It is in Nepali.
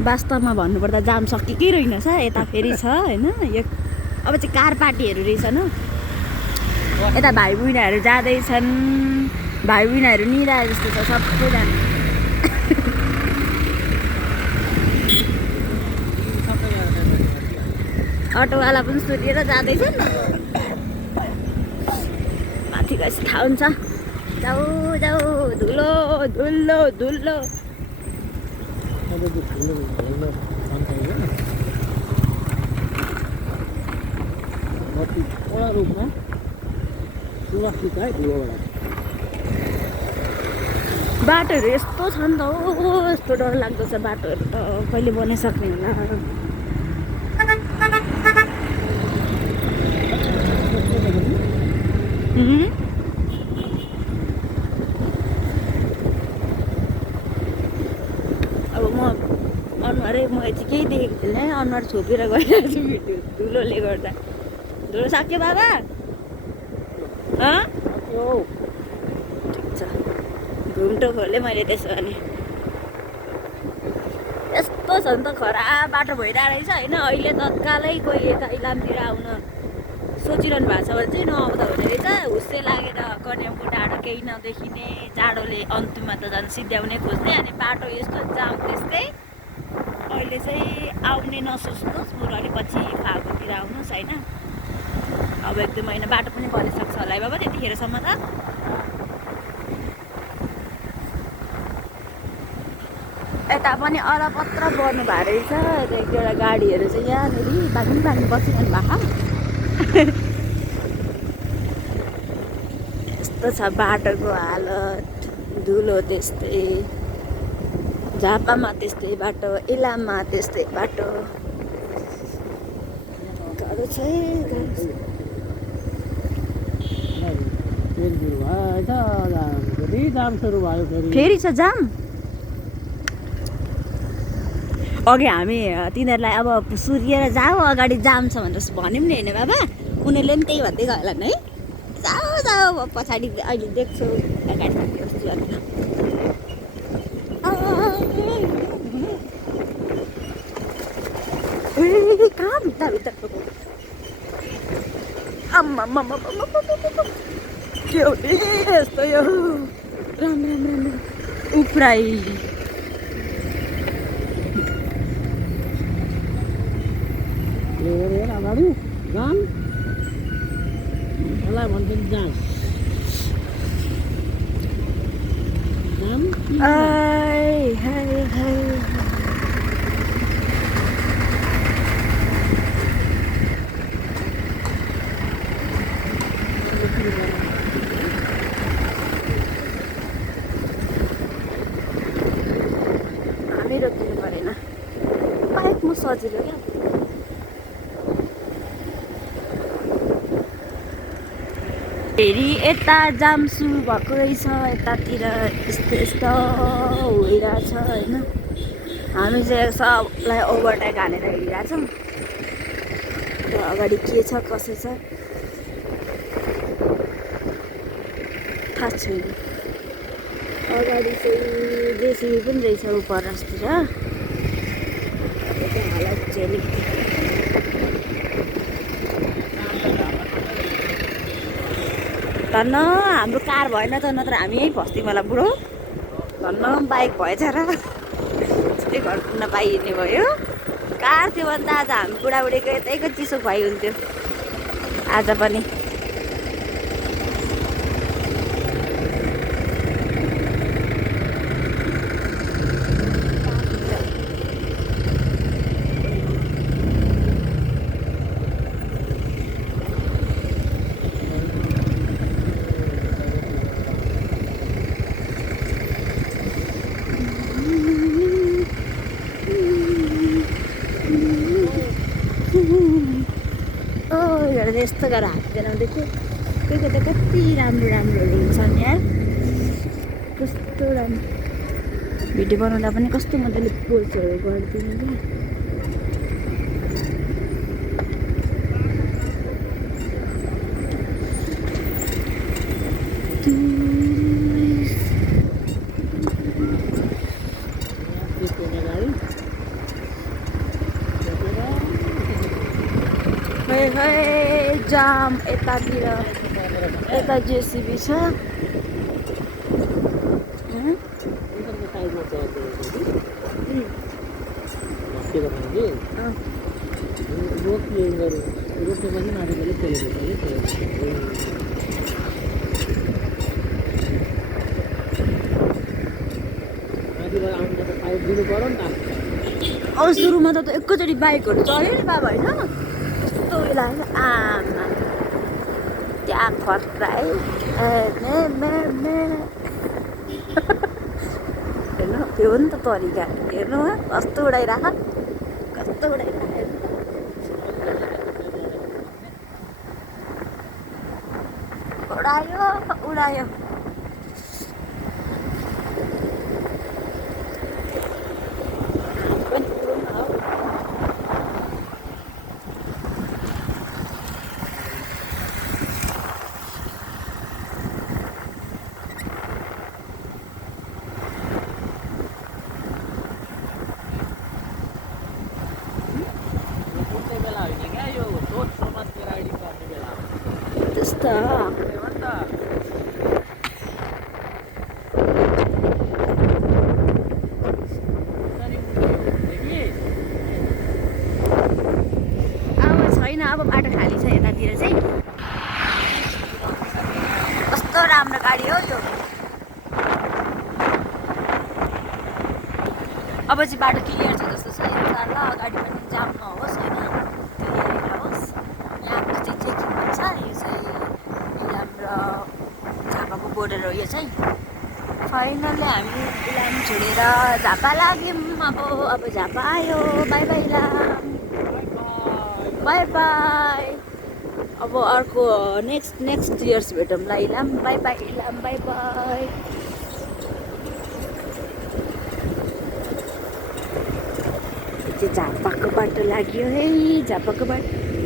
वास्तवमा भन्नुपर्दा जाम सकिकै रहेनछ यता फेरि छ होइन यो अब चाहिँ कार पार्टीहरू रहेछन् यता भाइ बहिनीहरू जाँदैछन् भाइ बहिनीहरू निराए जस्तो छ सबैजना अटोवाला पनि सुतेर जाँदैछन् माथि गएपछि थाहा हुन्छ जाऊ जाऊ धुलो धुलो धुलो रूपमा सुरक्षित है धुलोबाट बाटोहरू यस्तो छ नि त हो यस्तो डर लाग्दो छ बाटोहरू त कहिले बनाइसक्ने होला अब म अनुहारै म चाहिँ केही देखेको थिइनँ अनुहार छोपेर गइरहेको छु भिडियो धुलोले गर्दा धुलो सक्यो बाबा ठिक छ घुम्टो खोलेँ मैले त्यसो भने यस्तो छ नि त खराब बाटो भइरहेको रहेछ होइन अहिले तत्कालै कोही यता इलामतिर आउन सोचिरहनु भएको छ भने चाहिँ नआउँदा हुने रहेछ हुस्से लागेर कन्यामको डाँडो केही नदेखिने जाडोले अन्तिममा त झन् सिद्ध्याउनै खोज्ने अनि बाटो यस्तो जाम त्यस्तै अहिले चाहिँ आउने नसोच्नुहोस् बरु अलिक पछि फागुनतिर आउनुहोस् होइन अब एक दुई महिना बाटो पनि बनिसक्छ होला है बाबा त्यतिखेरसम्म त यता पनि अलपत्र बढ्नु भएको रहेछ एक दुईवटा गाडीहरू चाहिँ यहाँनिर बाँध्नु बाँध्नु बसिरहनु भएको यस्तो छ बाटोको हालत धुलो त्यस्तै झापामा त्यस्तै बाटो इलाममा त्यस्तै बाटो गाह्रो छ फेरि छ जाम अघि हामी तिनीहरूलाई अब सुर्किएर जाऊ अगाडि जाम छ भनेर भन्यौँ नि होइन बाबा उनीहरूले पनि त्यही भन्दै गयो होला नि है जाऊ जाऊ पछाडि अहिले देख्छु अगाडि कहाँ भित्र आम्मा के हो यस्तो यो राम राम राम उफ्राइ अगाडि जाम यसलाई भन्छन् जाम जाम हामी रोकिनु परेन बाइकमा सजिलो क्या फेरि यता जाम सुरु भएको रहेछ यतातिर यस्तो यस्तो भइरहेछ होइन हामी चाहिँ सबलाई ओभरटेक हानेर हिँडिरहेछौँ अगाडि के छ कसो छ थाहा छैन अगाडि चाहिँ जेसिबी पनि रहेछ उपरतिर हालत चाहिँ अलिकति धन्न हाम्रो कार भएन त नत्र हामी यहीँ फस्थ्यौँ होला बुढो धन्न बाइक भएछ र छिटै घर पुग्न पाइने भयो कार थियो भने त आज हामी बुढाबुढीको यतैको चिसो खुवाइ हुन्थ्यो आज पनि यस्तो गरेर हात बनाउँदै थियो कोही कोही त कति राम्रो राम्रोहरू हुन्छ नि यार कस्तो राम्रो भिडियो बनाउँदा पनि कस्तो मजाले पोजहरू गरिदिनु क्या हे जाम यतातिर यता जेसिबी छ सुरुमा त एकैचोटि बाइकहरू चल्यो नि बाबा होइन कस्तो उयो लाग्यो आमा त्यहाँ खतरा है हेर्नु त्यो हो नि त तरिका हेर्नु कस्तो उडाइराख कस्तो उडाइराख उडायो उडायो त्यस्तो अब छैन अब बाटो खाली छ यतातिर चाहिँ कस्तो राम्रो गाडी हो त्यो अब चाहिँ बाटो क्लियर छ जस्तो छ यता ल अगाडि पनि जाम नहोस् होइन क्लियर होस् यहाँको चाहिँ चेकिङ हुन्छ यो चाहिँ इलाम र झापाको बोर्डर हो यो चाहिँ फाइनल्ली हामी इलाम छोडेर झापा लाग्यौँ अब झापा आयो bye bye Ilam bye bye अब अर्को नेक्स्ट इयर्स भेटौँला Ilam bye bye Ilam bye bye झापाको बाटो लाग्यो है झापाको बाटो